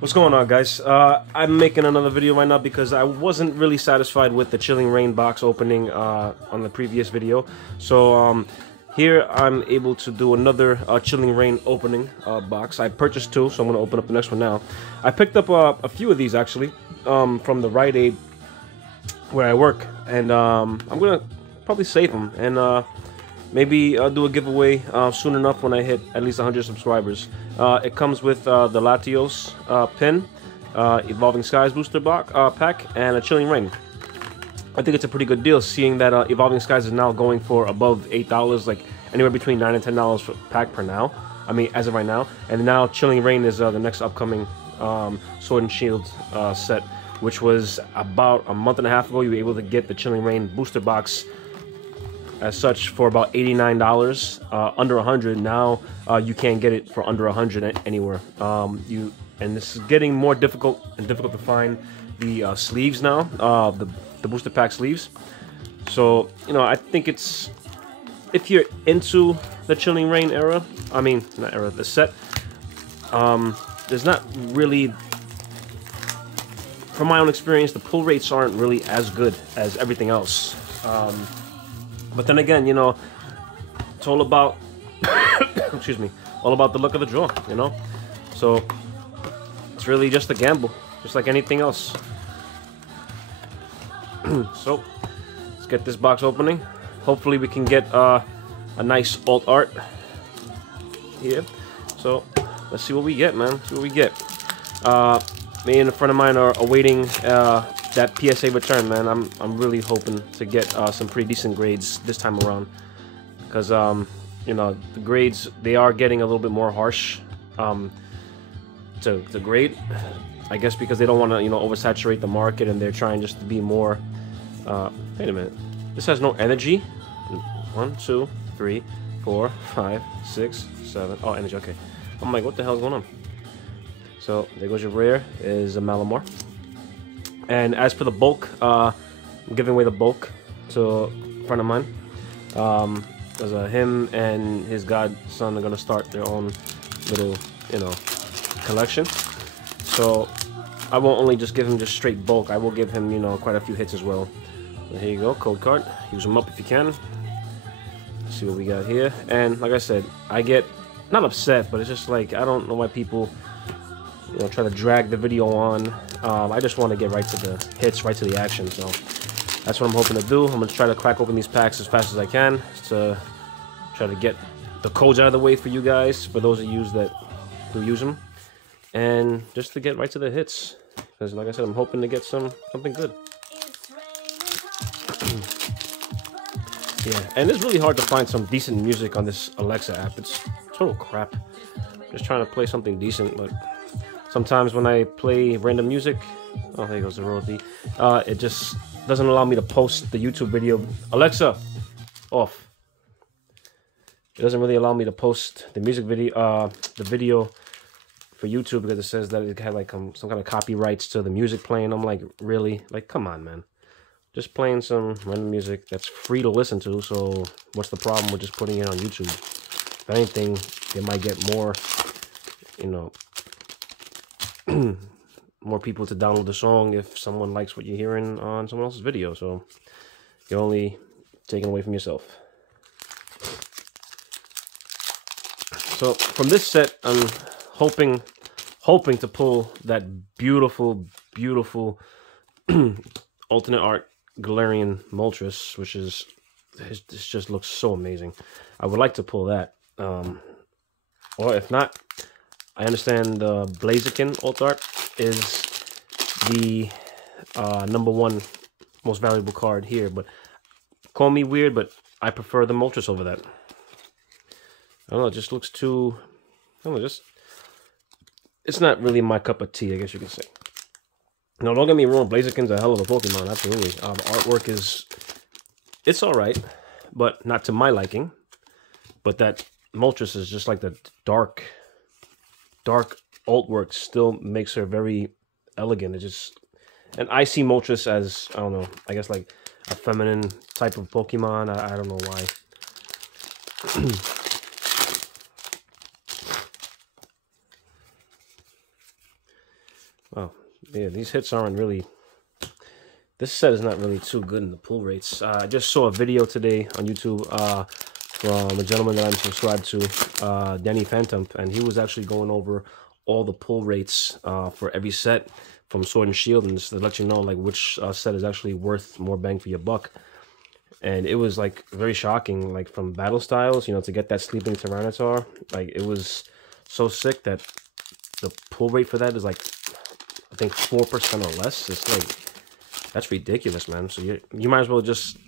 What's going on, guys? I'm making another video right now because I wasn't really satisfied with the Chilling Reign box opening on the previous video. So here I'm able to do another Chilling Reign opening box. I purchased two, so I'm going to open up the next one now. I picked up a few of these actually from the Rite Aid where I work, and I'm going to probably save them and maybe I'll do a giveaway soon enough when I hit at least 100 subscribers. It comes with the Latios pin, Evolving Skies booster pack, and a Chilling Reign. I think it's a pretty good deal, seeing that Evolving Skies is now going for above $8, like anywhere between $9 and $10 per pack per now. I mean, as of right now. And now Chilling Reign is the next upcoming Sword and Shield set, which was about a month and a half ago. You were able to get the Chilling Reign booster box as such for about $89, under 100. Now you can't get it for under 100 anywhere. And this is getting more difficult to find the sleeves now, the booster pack sleeves. So I think it's, if you're into the Chilling Reign era, I mean not era, the set, there's not really, from my own experience, the pull rates aren't really as good as everything else. But then again, it's all about, excuse me, all about the luck of the draw, So it's really just a gamble, just like anything else. So let's get this box opening. Hopefully we can get a nice alt art here. So let's see what we get, man. See what we get. Me and a friend of mine are awaiting that PSA return, man. I'm really hoping to get some pretty decent grades this time around, because the grades, they are getting a little bit more harsh to grade, I guess, because they don't want to oversaturate the market, and they're trying just to be more. Wait a minute, this has no energy. 1 2 3 4 5 6 7. Oh, energy. Okay, I'm like, what the hell's going on? So there goes your rare, is a Malamar. And as for the bulk, I'm giving away the bulk to a friend of mine. Because him and his godson are gonna start their own little, collection. So I won't only just give him just straight bulk. I will give him, quite a few hits as well. So here you go, code card. Use them up if you can. Let's see what we got here. And like I said, I get not upset, but it's just like, I don't know why people try to drag the video on. I just want to get right to the hits, right to the action. So that's what I'm hoping to do. I'm going to try to crack open these packs as fast as I can to try to get the codes out of the way for you guys, for those of you that do use them, and just to get right to the hits, because like I said, I'm hoping to get something good. Yeah, and it's really hard to find some decent music on this Alexa app. It's total crap. Just trying to play something decent, but sometimes when I play random music, oh, there goes the royalty, it just doesn't allow me to post the YouTube video. Alexa, off. It doesn't really allow me to post the music video, the video for YouTube, because it says that it had like some kind of copyrights to the music playing. I'm like, really? Like, come on, man. Just playing some random music that's free to listen to, so what's the problem with just putting it on YouTube? If anything, it might get more, more people to download the song if someone likes what you're hearing on someone else's video. So you're only taking away from yourself. So from this set, I'm hoping to pull that beautiful alternate art Galarian Moltres, which is, this just looks so amazing. I would like to pull that, or if not, I understand the Blaziken alt art is the #1 most valuable card here, but call me weird, but I prefer the Moltres over that. I don't know, it just looks too, I don't know, just, it's not really my cup of tea, I guess you could say. No, don't get me wrong, Blaziken's a hell of a Pokemon, absolutely. The artwork is, it's alright, but not to my liking. But that Moltres is just like the dark alt work still makes her very elegant. It just, and I see Moltres as, I don't know, I guess like a feminine type of Pokemon. I don't know why. Oh, yeah, these hits aren't really... This set is not really too good in the pull rates. I just saw a video today on YouTube from a gentleman that I'm subscribed to, Danny Phantom, and he was actually going over all the pull rates for every set from Sword and Shield, and just to let you know like which set is actually worth more bang for your buck. And it was like very shocking, like from Battle Styles, you know, to get that Sleeping Tyranitar, like it was so sick that the pull rate for that is like, I think 4% or less. It's like, that's ridiculous, man. So you might as well just,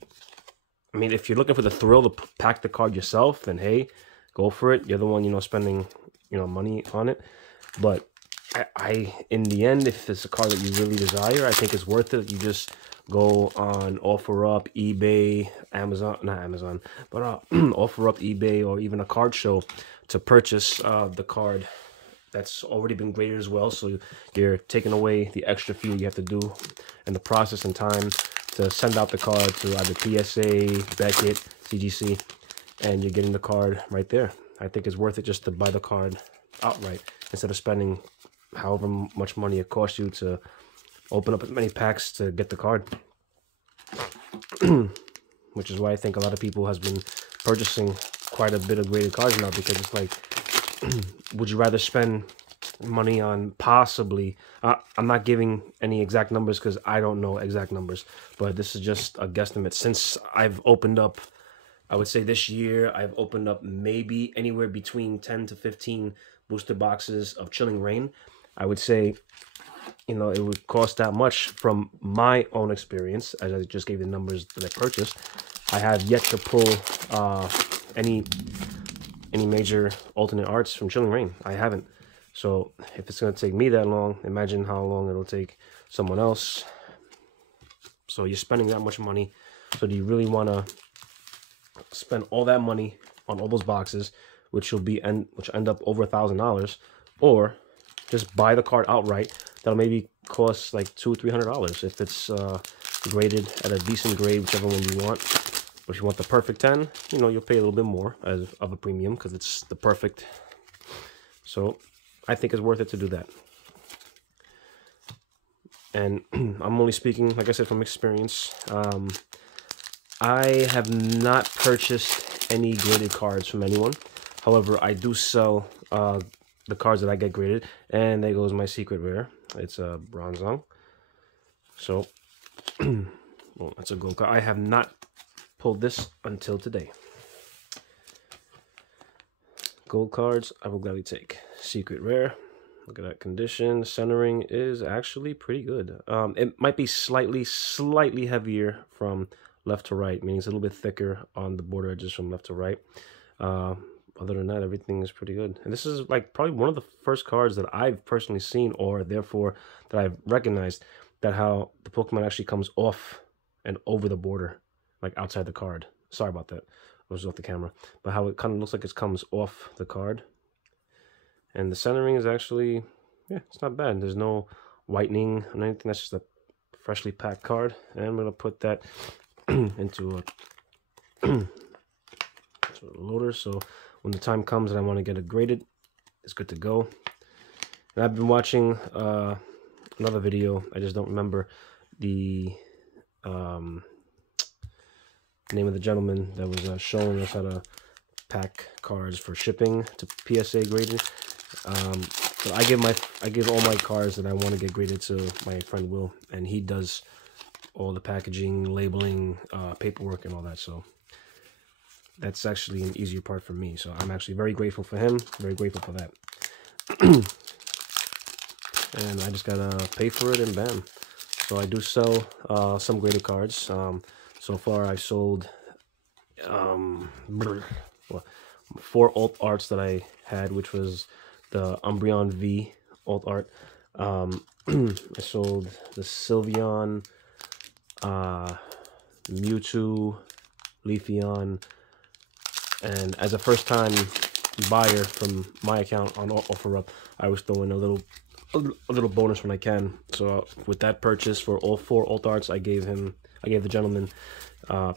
I mean, if you're looking for the thrill to pack the card yourself, then hey, go for it. You're the one, you know, spending, you know, money on it. But I in the end, if it's a card that you really desire, I think it's worth it. You just go on OfferUp, eBay, Amazon, not Amazon, but OfferUp, eBay, or even a card show to purchase the card that's already been graded as well. So you're taking away the extra fee you have to do and the process and time to send out the card to either PSA, Beckett, CGC, and you're getting the card right there. I think it's worth it just to buy the card outright instead of spending however much money it costs you to open up as many packs to get the card. Which is why I think a lot of people has been purchasing quite a bit of graded cards now, because it's like, would you rather spend money on possibly, I'm not giving any exact numbers because I don't know exact numbers, but this is just a guesstimate. Since I've opened up, I would say this year, I've opened up maybe anywhere between 10 to 15 booster boxes of Chilling Reign. I would say, you know, it would cost that much from my own experience, as I just gave the numbers that I purchased. I have yet to pull any major alternate arts from Chilling Reign. I haven't. So if it's going to take me that long, imagine how long it'll take someone else. So you're spending that much money. So do you really want to spend all that money on all those boxes, which end up over $1,000, or just buy the card outright? That'll maybe cost like $200-300 if it's graded at a decent grade, whichever one you want. But if you want the perfect 10, you know, you'll pay a little bit more of a premium because it's the perfect. So I think it's worth it to do that. And I'm only speaking, like I said, from experience. I have not purchased any graded cards from anyone. However, I do sell the cards that I get graded, and there goes my secret rare. It's a Bronzong. So, well, that's a gold card. I have not pulled this until today. Gold cards, I will gladly take. Secret rare. Look at that condition. Centering is actually pretty good. It might be slightly heavier from left to right, meaning it's a little bit thicker on the border edges from left to right. Other than that, everything is pretty good. And this is like probably one of the first cards that I've personally seen, or therefore that I've recognized, that how the Pokemon actually comes off and over the border, like outside the card. Sorry about that. I was off the camera. But how it kind of looks like it comes off the card. And the centering is actually, yeah, it's not bad. There's no whitening or anything. That's just a freshly packed card. And I'm going to put that into a loader. So when the time comes and I want to get it graded, it's good to go. And I've been watching another video. I just don't remember the name of the gentleman that was showing us how to pack cards for shipping to PSA graded. But I give all my cards that I want to get graded to my friend Will, and he does all the packaging, labeling, paperwork, and all that. So that's actually an easier part for me. So I'm actually very grateful for him. Very grateful for that. And I just gotta pay for it, and bam. So I do sell some graded cards. So far I've sold 4 alt arts that I had, which was the Umbreon V alt art. I sold the Sylveon, Mewtwo, Leafeon, and as a first time buyer from my account on OfferUp, I was throwing a little bonus when I can. So with that purchase for all 4 alt arts, I gave the gentleman a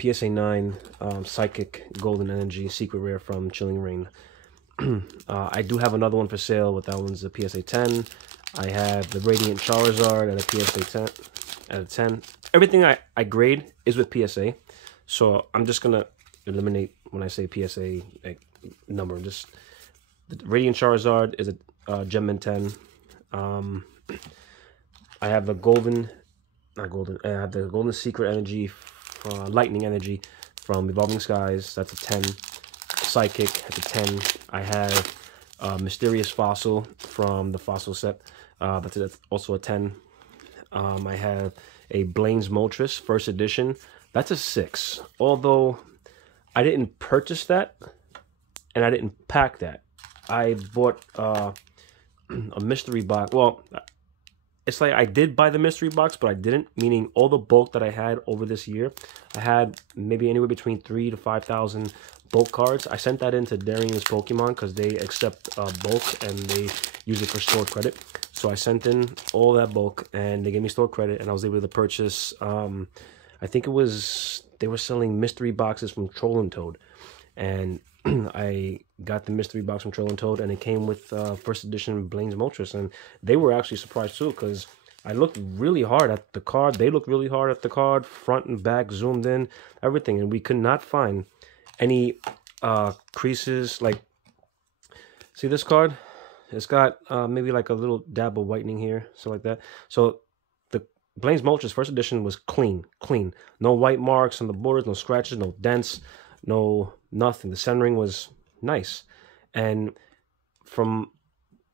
PSA 9 Psychic Golden Energy Secret Rare from Chilling Reign. I do have another one for sale, but that one's a PSA 10. I have the Radiant Charizard at a PSA 10, at a 10. Everything I grade is with PSA, so I'm just gonna eliminate when I say PSA like, number. Just the Radiant Charizard is a Gem 10. I have the I have the Golden Secret Energy, Lightning Energy from Evolving Skies. That's a 10. Psychic, that's a 10. I have Mysterious Fossil from the Fossil set. That's also a 10. I have a Blaine's Moltres first edition. That's a 6. Although I didn't purchase that and I didn't pack that. I bought a mystery box. Well, it's like I did buy the mystery box, but I didn't. Meaning all the bulk that I had over this year, I had maybe anywhere between 3,000 to 5,000 bulk cards. I sent that into Darian's Pokemon because they accept bulk and they use it for stored credit. So I sent in all that bulk and they gave me stored credit, and I was able to purchase. I think it was they were selling mystery boxes from Troll and Toad, and I got the mystery box from Troll and Toad, and it came with first edition Blaine's Moltres, and they were actually surprised too because I looked really hard at the card. They looked really hard at the card, front and back, zoomed in, everything, and we could not find any creases. Like, see this card? It's got maybe like a little dab of whitening here, so like that. So the Blaine's Moltres first edition was clean. No white marks on the borders, no scratches, no dents, no nothing. The centering was nice. And from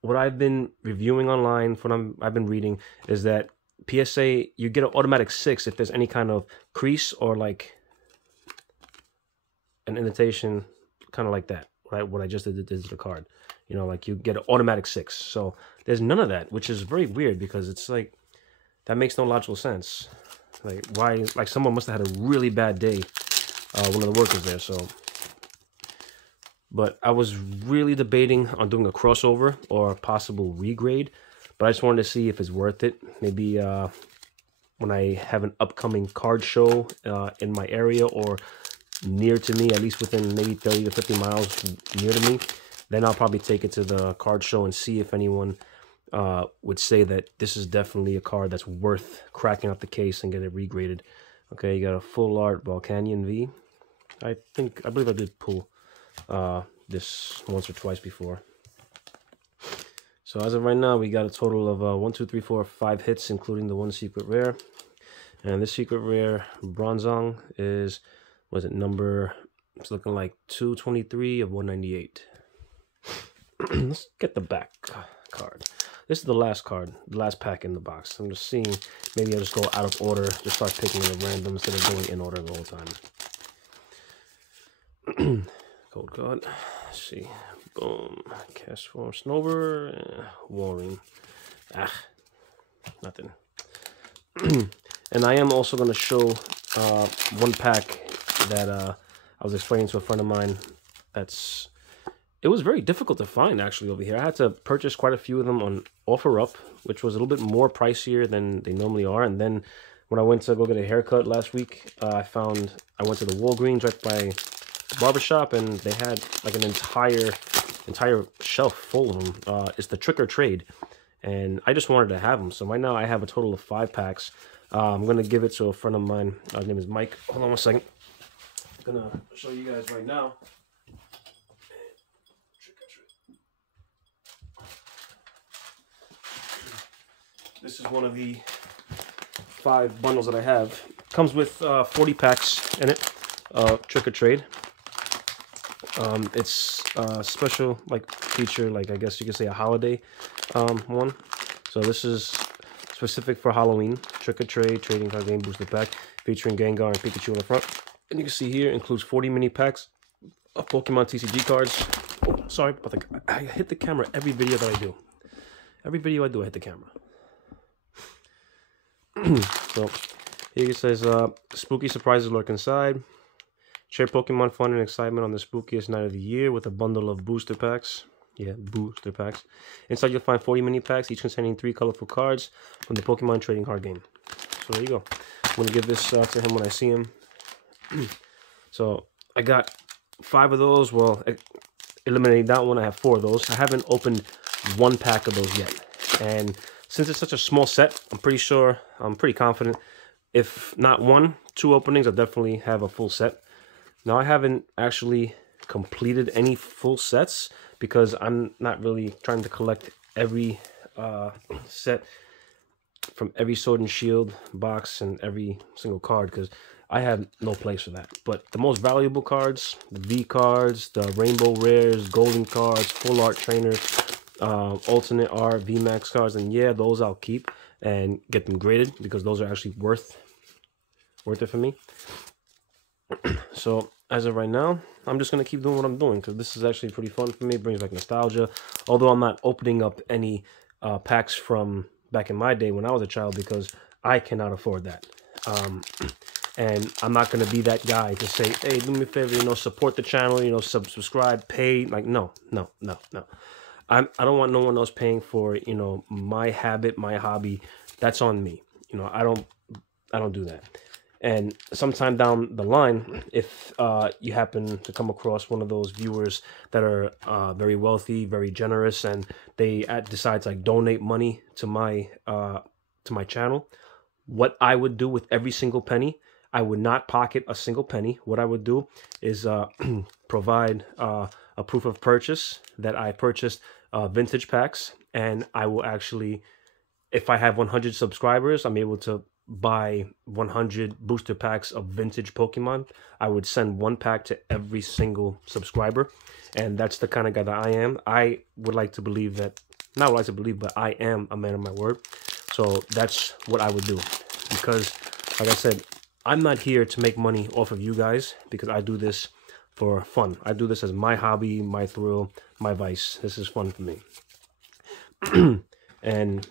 what I've been reviewing online, from what I've been reading, is that PSA, you get an automatic 6 if there's any kind of crease or like an indentation, kind of like that, right? What I just did to the card, you know, like you get an automatic 6. So there's none of that, which is very weird because it's like that makes no logical sense. Like, why? Like, someone must have had a really bad day, one of the workers there. So, but I was really debating on doing a crossover or a possible regrade, but I just wanted to see if it's worth it. Maybe when I have an upcoming card show in my area or near to me, at least within maybe 30 to 50 miles near to me, then I'll probably take it to the card show and see if anyone would say that this is definitely a card that's worth cracking out the case and get it regraded. Okay, you got a full art Volcanion V. I believe I did pull this once or twice before. So as of right now, we got a total of 1, 2, 3, 4, 5 hits, including the one secret rare. And this secret rare Bronzong is, was it number, it's looking like 223 of 198. Let's get the back card. This is the last card, the last pack in the box. I'm just seeing, maybe I'll just go out of order, just start picking at random instead of going in order the whole time. Cold card. Let's see. Boom. Cast Form Snover. Warring. Nothing. And I am also going to show one pack that I was explaining to a friend of mine. It was very difficult to find actually over here. I had to purchase quite a few of them on OfferUp, which was a little bit more pricier than they normally are. And then when I went to go get a haircut last week, I went to the Walgreens right by the barbershop, and they had like an entire shelf full of them. It's the Trick or Trade, and I just wanted to have them. So right now I have a total of 5 packs. I'm gonna give it to a friend of mine. His name is Mike. Hold on one second. I'm gonna show you guys right now. This is one of the 5 bundles that I have. Comes with 40 packs in it. Trick or Trade. It's a special like feature, like I guess you could say a holiday one. So this is specific for Halloween. Trick or Trade trading card game booster pack featuring Gengar and Pikachu on the front. And you can see here includes 40 mini packs of Pokemon TCG cards. Oh, sorry, but I hit the camera every video that I do. Every video I do, I hit the camera. So here it says spooky surprises lurk inside. Share Pokemon fun and excitement on the spookiest night of the year with a bundle of booster packs. Yeah, booster packs. Inside you'll find 40 mini packs, each containing 3 colorful cards from the Pokemon trading card game. So there you go. I'm going to give this to him when I see him. So I got 5 of those. Well, eliminating that one, I have 4 of those. I haven't opened 1 pack of those yet. And since it's such a small set, I'm pretty confident, if not 1, 2 openings, I'll definitely have a full set. Now, I haven't actually completed any full sets because I'm not really trying to collect every set from every Sword and Shield box and every single card, because I have no place for that. But the most valuable cards, the V cards, the Rainbow Rares, Golden cards, Full Art Trainer, Alternate Art, VMAX cards, and yeah, those I'll keep and get them graded because those are actually worth it for me. So as of right now, I'm just going to keep doing what I'm doing because this is actually pretty fun for me. It brings back nostalgia. Although I'm not opening up any packs from back in my day when I was a child because I cannot afford that. And I'm not going to be that guy to say, hey, do me a favor, you know, support the channel, you know, subscribe, pay. Like, no. I don't want no one else paying for, you know, my habit, my hobby. That's on me. You know, I don't do that. And sometime down the line, if you happen to come across one of those viewers that are very wealthy, very generous, and they decide to like donate money to my channel, what I would do with every single penny, I would not pocket a single penny. What I would do is provide a proof of purchase that I purchased vintage packs, and I will actually, if I have 100 subscribers, I'm able to buy 100 booster packs of vintage Pokemon. I would send 1 pack to every single subscriber, and that's the kind of guy that I am. I would like to believe that, not would like to believe, but I am a man of my word. So that's what I would do, because like I said, I'm not here to make money off of you guys because I do this for fun. I do this as my hobby, my thrill, my vice. This is fun for me. And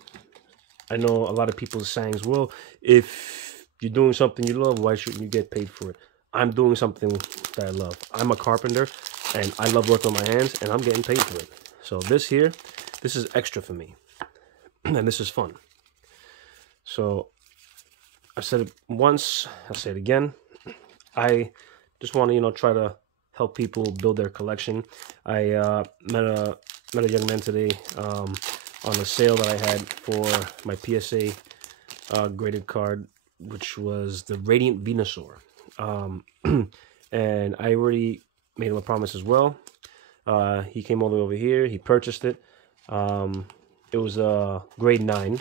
I know a lot of people are saying, well, if you're doing something you love, why shouldn't you get paid for it? I'm doing something that I love. I'm a carpenter, and I love working with my hands, and I'm getting paid for it. So this is extra for me, and this is fun. So I said it once, I'll say it again. I just want to, you know, try to help people build their collection. I met a young man today on a sale that I had for my PSA graded card, which was the Radiant Venusaur. And I already made him a promise as well. He came all the way over here. He purchased it. It was a grade 9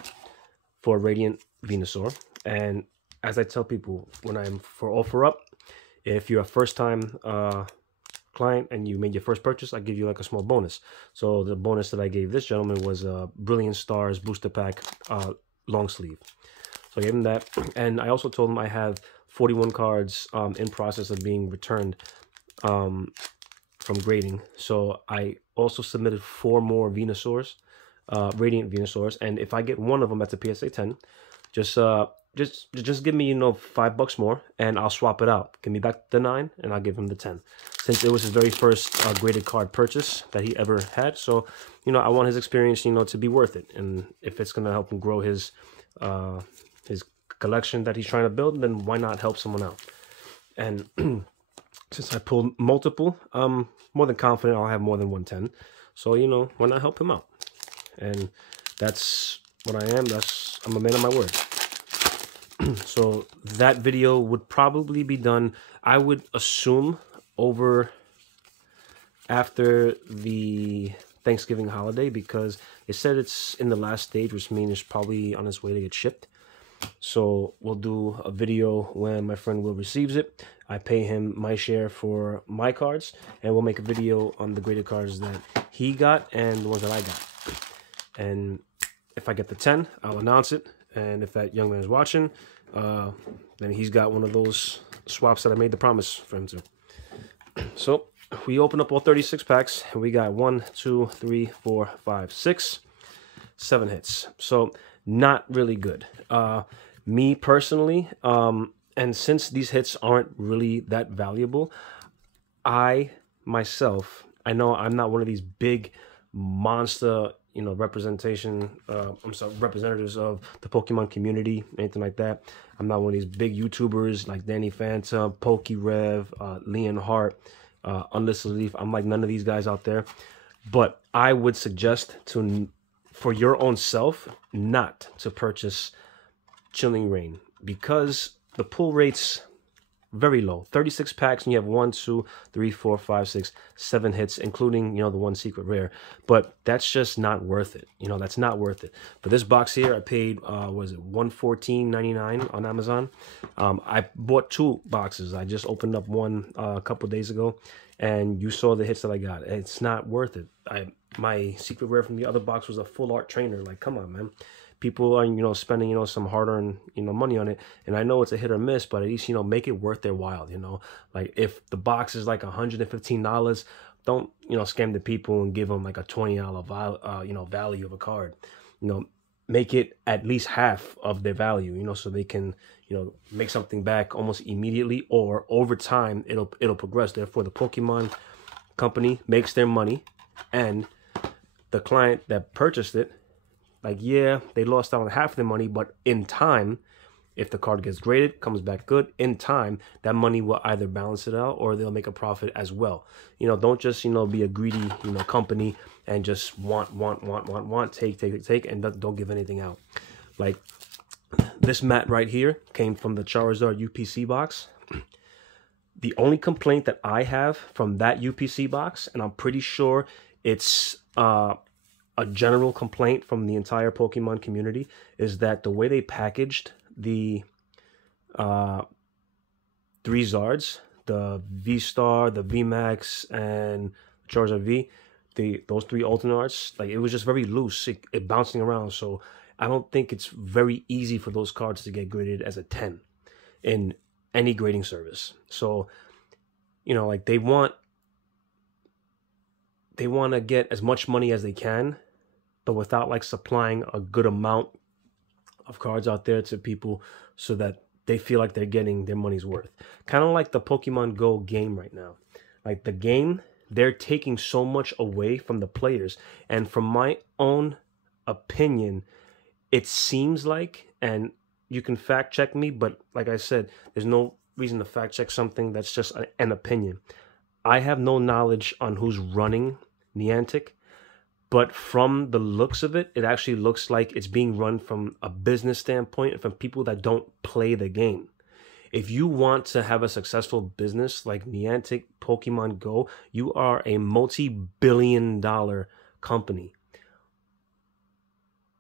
for Radiant Venusaur. And as I tell people when I'm for offer up, if you're a first-time client and you made your first purchase, I give you like a small bonus. So the bonus that I gave this gentleman was a Brilliant Stars booster pack long sleeve. So I gave him that, and I also told him I have 41 cards in process of being returned from grading. So I also submitted 4 more Venusaurs, Radiant Venusaurs, and if I get one of them at the PSA 10, just give me, you know, $5 more, and I'll swap it out. Give me back the 9, and I'll give him the 10. Since it was his very first graded card purchase that he ever had, so you know, I want his experience, you know, to be worth it. And if it's gonna help him grow his collection that he's trying to build, then why not help someone out? And since I pulled multiple, I'm more than confident I'll have more than 110. So you know, why not help him out? And that's what I am. I'm a man of my word. So that video would probably be done, I would assume, over after the Thanksgiving holiday, because it said it's in the last stage, which means it's probably on its way to get shipped. So we'll do a video when my friend Will receives it. I pay him my share for my cards, and we'll make a video on the graded cards that he got and the ones that I got. And if I get the 10, I'll announce it. And if that young man is watching, then he's got one of those swaps that I made the promise for him to. So we open up all 36 packs, and we got 1, 2, 3, 4, 5, 6, 7 hits. So not really good. Me personally, and since these hits aren't really that valuable, I myself, I know I'm not one of these big monster, you know, representatives of the Pokemon community, anything like that. I'm not one of these big YouTubers like Danny Phantom, PokeRev, Leon Hart, Unlisted Leaf. I'm like none of these guys out there. But I would suggest for your own self not to purchase Chilling Reign, because the pull rate's very low. 36 packs, and you have 1, 2, 3, 4, 5, 6, 7 hits, including, you know, the one secret rare. But that's just not worth it. You know, that's not worth it. For this box here, I paid, was it $114.99 on Amazon. I bought 2 boxes. I just opened up one a couple days ago, and you saw the hits that I got. It's not worth it. My secret rare from the other box was a full art trainer. Like, come on, man. People are, you know, spending, you know, some hard-earned, you know, money on it. And I know it's a hit or miss, but at least, you know, make it worth their while, you know. Like, if the box is like $115, don't, you know, scam the people and give them like a $20 you know, value of a card. You know, make it at least half of their value, you know, so they can, you know, make something back almost immediately, or over time it'll progress. Therefore, the Pokemon company makes their money, and the client that purchased it, like, yeah, they lost out on half of their money, but in time, if the card gets graded, comes back good, in time, that money will either balance it out or they'll make a profit as well. You know, don't just, you know, be a greedy, you know, company and just want, take, and don't give anything out. Like, this mat right here came from the Charizard UPC box. The only complaint that I have from that UPC box, and I'm pretty sure it's a general complaint from the entire Pokemon community, is that the way they packaged the 3 Zards, the V-Star, the V-Max, and Charizard V, those 3 alternate arts, like, it was just very loose, it bouncing around. So I don't think it's very easy for those cards to get graded as a 10 in any grading service. So, you know, like, they want to get as much money as they can, but without like supplying a good amount of cards out there to people so that they feel like they're getting their money's worth. Kind of like the Pokemon Go game right now. Like, the game, they're taking so much away from the players. And from my own opinion, it seems like, and you can fact check me, but like I said, there's no reason to fact check something that's just an opinion. I have no knowledge on who's running Niantic, but from the looks of it, it actually looks like it's being run from a business standpoint and from people that don't play the game. If you want to have a successful business like Niantic Pokemon Go, you are a multi-billion-dollar company.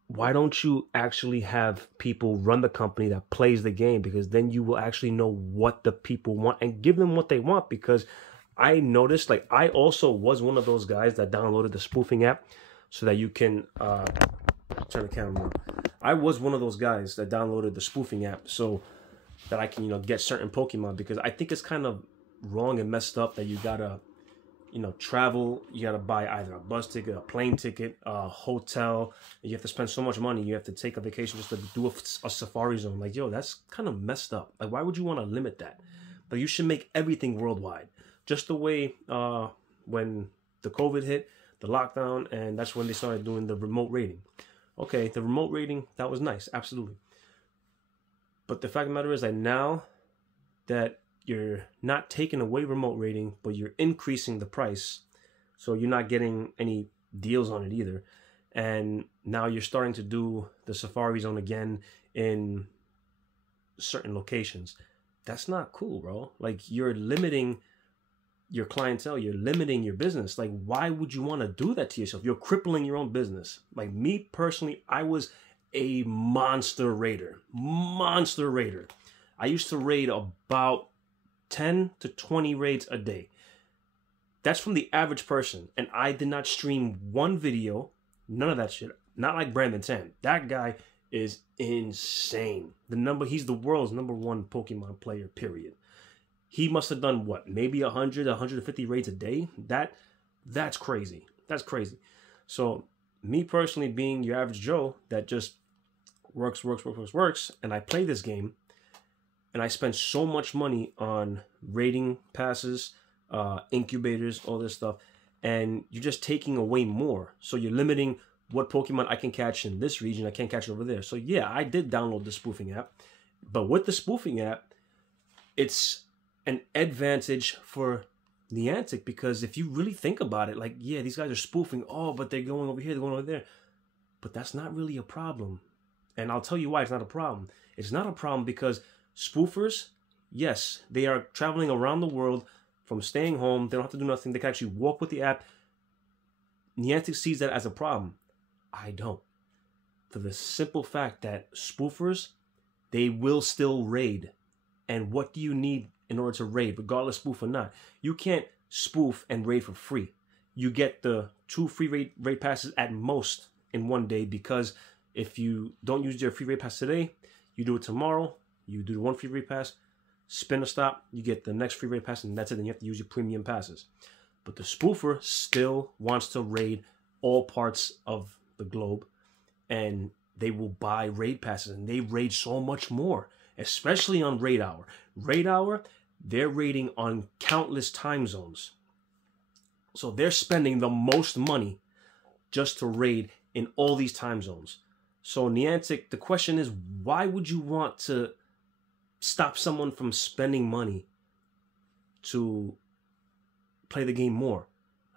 Why don't you actually have people run the company that plays the game? Because then you will actually know what the people want and give them what they want. Because I noticed, like, I also was one of those guys that downloaded the spoofing app so that you can turn the camera on. I was one of those guys that downloaded the spoofing app so that I can, you know, get certain Pokemon, because I think it's kind of wrong and messed up that you gotta, you know, travel. You gotta buy either a bus ticket, a plane ticket, a hotel. You have to spend so much money. You have to take a vacation just to do a safari zone. Like, yo, that's kind of messed up. Like, why would you want to limit that? But you should make everything worldwide. Just the way when the COVID hit, the lockdown, and that's when they started doing the remote rating. Okay, the remote rating, that was nice, absolutely. But the fact of the matter is that now that you're not taking away remote rating, but you're increasing the price, so you're not getting any deals on it either. And now you're starting to do the safari zone again in certain locations. That's not cool, bro. Like, you're limiting your clientele, you're limiting your business. Like, why would you want to do that to yourself? You're crippling your own business. Like, me personally, I was a monster raider. I used to raid about 10 to 20 raids a day. That's from the average person. And I did not stream one video, none of that shit. Not like Brandon Tan. That guy is insane. He's the world's #1 Pokemon player, period. He must have done what, maybe 100, 150 raids a day? That's crazy. That's crazy. So me personally, being your average Joe that just works, and I play this game, and I spend so much money on raiding passes, incubators, all this stuff, and you're just taking away more. So you're limiting what Pokemon I can catch in this region, I can't catch over there. So yeah, I did download the spoofing app, but with the spoofing app, it's an advantage for Niantic, because if you really think about it, like, yeah, these guys are spoofing, oh, but they're going over here, they're going over there. But that's not really a problem. And I'll tell you why it's not a problem. It's not a problem because spoofers, yes, they are traveling around the world from staying home. They don't have to do nothing. They can actually walk with the app. Niantic sees that as a problem. I don't. For the simple fact that spoofers, they will still raid. And what do you need in order to raid, regardless spoof or not? You can't spoof and raid for free. You get the 2 free raid passes at most in one day, because if you don't use your free raid pass today, you do it tomorrow, you do the 1 free raid pass, spin a stop, you get the next free raid pass, and that's it. Then you have to use your premium passes. But the spoofer still wants to raid all parts of the globe, and they will buy raid passes, and they raid so much more, especially on Raid Hour. Raid Hour, they're raiding on countless time zones. So they're spending the most money just to raid in all these time zones. So Niantic, the question is, why would you want to stop someone from spending money to play the game more?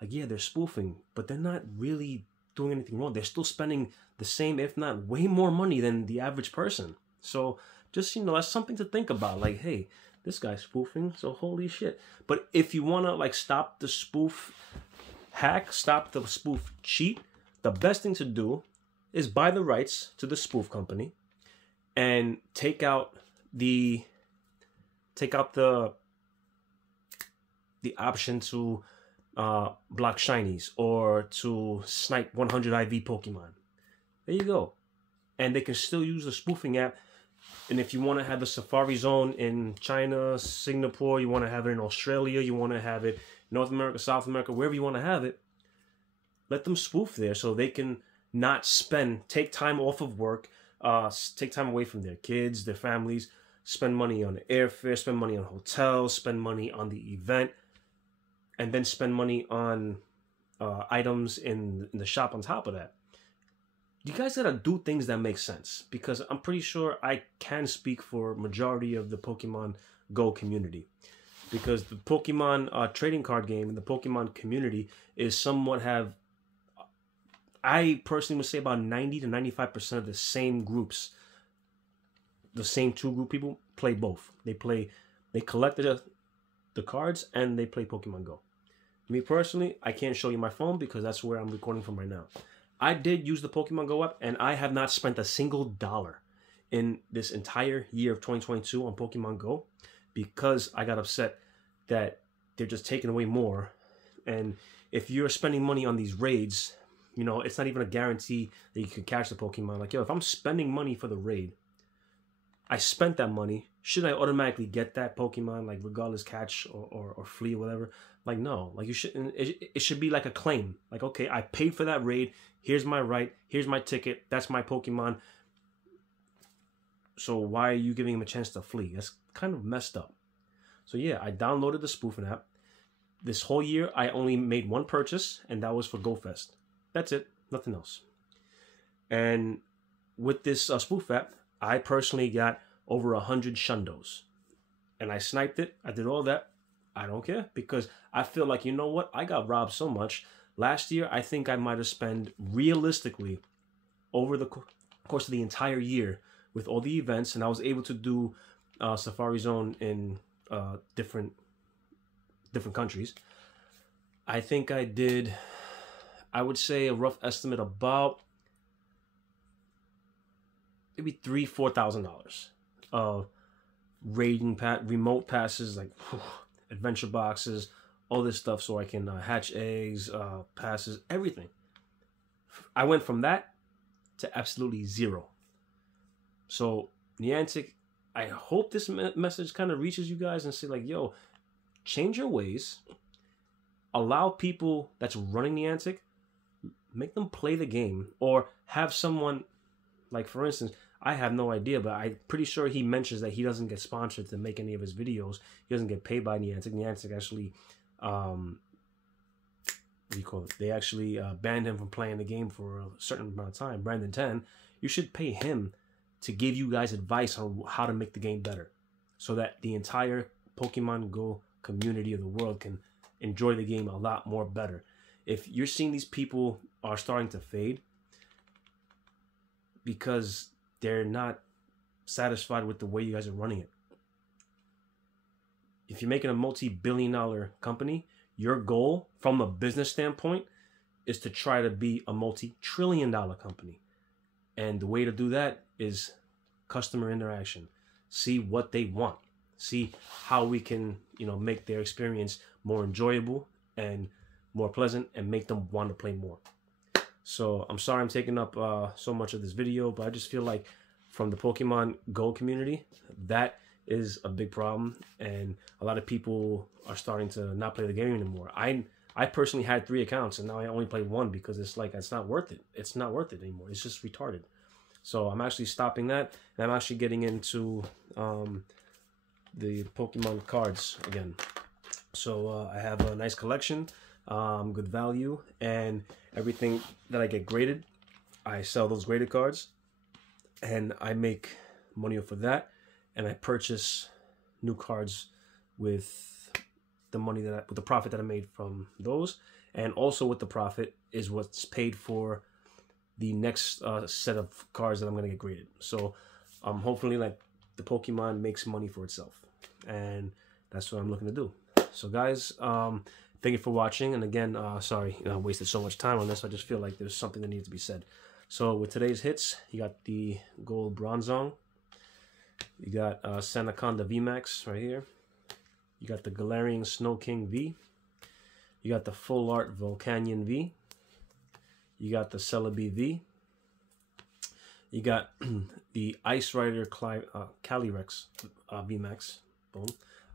Like, yeah, they're spoofing, but they're not really doing anything wrong. They're still spending the same, if not way more money than the average person. So just, that's something to think about. Like, hey, this guy's spoofing, so holy shit. But if you want to, like, stop the spoof hack, stop the spoof cheat, the best thing to do is buy the rights to the spoof company and take out the option to block shinies or to snipe 100 IV Pokemon. There you go. And they can still use the spoofing app. And if you want to have the Safari Zone in China, Singapore, you want to have it in Australia, you want to have it North America, South America, wherever you want to have it, let them spoof there so they can not take time off of work, take time away from their kids, their families, spend money on airfare, spend money on hotels, spend money on the event, and then spend money on items in the shop on top of that. You guys gotta do things that make sense, because I'm pretty sure I can speak for majority of the Pokemon Go community, because the Pokemon trading card game and the Pokemon community is somewhat I personally would say about 90 to 95% of the same groups, the same 2 group people play both. They collect the cards and they play Pokemon Go. Me personally, I can't show you my phone because that's where I'm recording from right now. I did use the Pokemon Go app, and I have not spent a single dollar in this entire year of 2022 on Pokemon Go, because I got upset that they're just taking away more. And if you're spending money on these raids, it's not even a guarantee that you can catch the Pokemon. Like, if I'm spending money for the raid, I spent that money, should I automatically get that Pokemon, like, regardless catch or flee or whatever? Like, no. Like, you shouldn't. It should be like a claim. Like, okay, I paid for that raid. Here's my right. Here's my ticket. That's my Pokemon. So why are you giving him a chance to flee? That's kind of messed up. So yeah, I downloaded the spoofing app. This whole year, I only made 1 purchase, and that was for GoFest. That's it. Nothing else. And with this spoof app, I personally got over 100 Shundos. And I sniped it. I did all that. I don't care, because I feel like, you know what? I got robbed so much. Last year, I think I might have spent, realistically, over the course of the entire year with all the events, and I was able to do Safari Zone in different countries. I think I did, I would say a rough estimate, about maybe $3,000-$4,000 of raiding remote passes, like adventure boxes, all this stuff, so I can hatch eggs, passes, everything. I went from that to absolutely zero. So Niantic, I hope this message kind of reaches you guys and say, like, yo, change your ways. Allow people that's running Niantic, make them play the game, or have someone, like, for instance, I have no idea, but I'm pretty sure he mentions that he doesn't get sponsored to make any of his videos. He doesn't get paid by Niantic. Niantic actually, what do you call it? They actually banned him from playing the game for a certain amount of time. Brandon 10, you should pay him to give you guys advice on how to make the game better, so that the entire Pokemon Go community of the world can enjoy the game a lot more better. If you're seeing these people are starting to fade, because they're not satisfied with the way you guys are running it. If you're making a multi-billion-dollar company, your goal from a business standpoint is to try to be a multi-trillion-dollar company. And the way to do that is customer interaction. See what they want. See how we can, make their experience more enjoyable and more pleasant and make them want to play more. So I'm sorry I'm taking up so much of this video, but I just feel like from the Pokemon Go community, that is a big problem, and a lot of people are starting to not play the game anymore. I personally had 3 accounts, and now I only play 1 because it's not worth it. It's not worth it anymore. It's just retarded. So I'm actually stopping that, and I'm actually getting into the Pokemon cards again. So I have a nice collection, good value, and everything that I get graded, I sell those graded cards, and I make money off of that, and I purchase new cards with the money with the profit that I made from those, and also with the profit is what's paid for the next set of cards that I'm gonna get graded. So hopefully, like, the Pokemon makes money for itself, and that's what I'm looking to do. So guys, thank you for watching, and again, sorry I wasted so much time on this. I just feel like there's something that needs to be said. So with today's hits, you got the Gold Bronzong, you got Sandaconda VMAX right here, you got the Galarian Snow King V, you got the Full Art Volcanion V, you got the Celebi V, you got the Ice Rider Calyrex VMAX. Boom.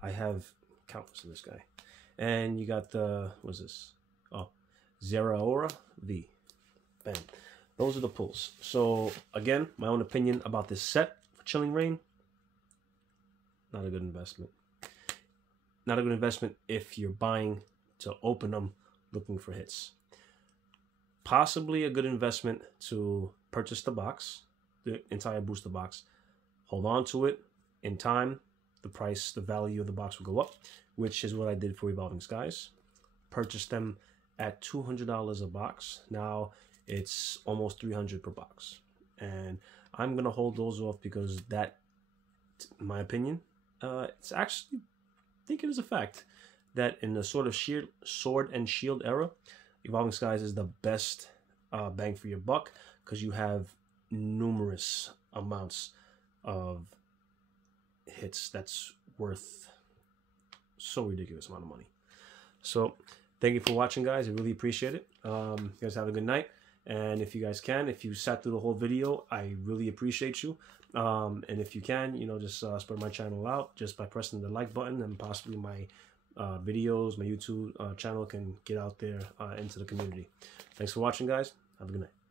I have countless of this guy. And you got the, what's this? Oh, Zeraora V. Bam. Those are the pulls. So, again, my own opinion about this set for Chilling Reign. Not a good investment. Not a good investment if you're buying to open them looking for hits. Possibly a good investment to purchase the box, the entire booster box. Hold on to it. In time, the price, the value of the box will go up, which is what I did for Evolving Skies. Purchased them at $200 a box. Now it's almost $300 per box. And I'm going to hold those off because that, in my opinion, it's actually, I think it is a fact that in the Sword and Shield era, Evolving Skies is the best bang for your buck because you have numerous amounts of hits that's worth so ridiculous amount of money. So thank you for watching, guys. I really appreciate it. You guys have a good night, and if you guys can, if you sat through the whole video, I really appreciate you. And if you can, just spread my channel out just by pressing the like button, and possibly my videos, my YouTube channel can get out there into the community. Thanks for watching, guys. Have a good night.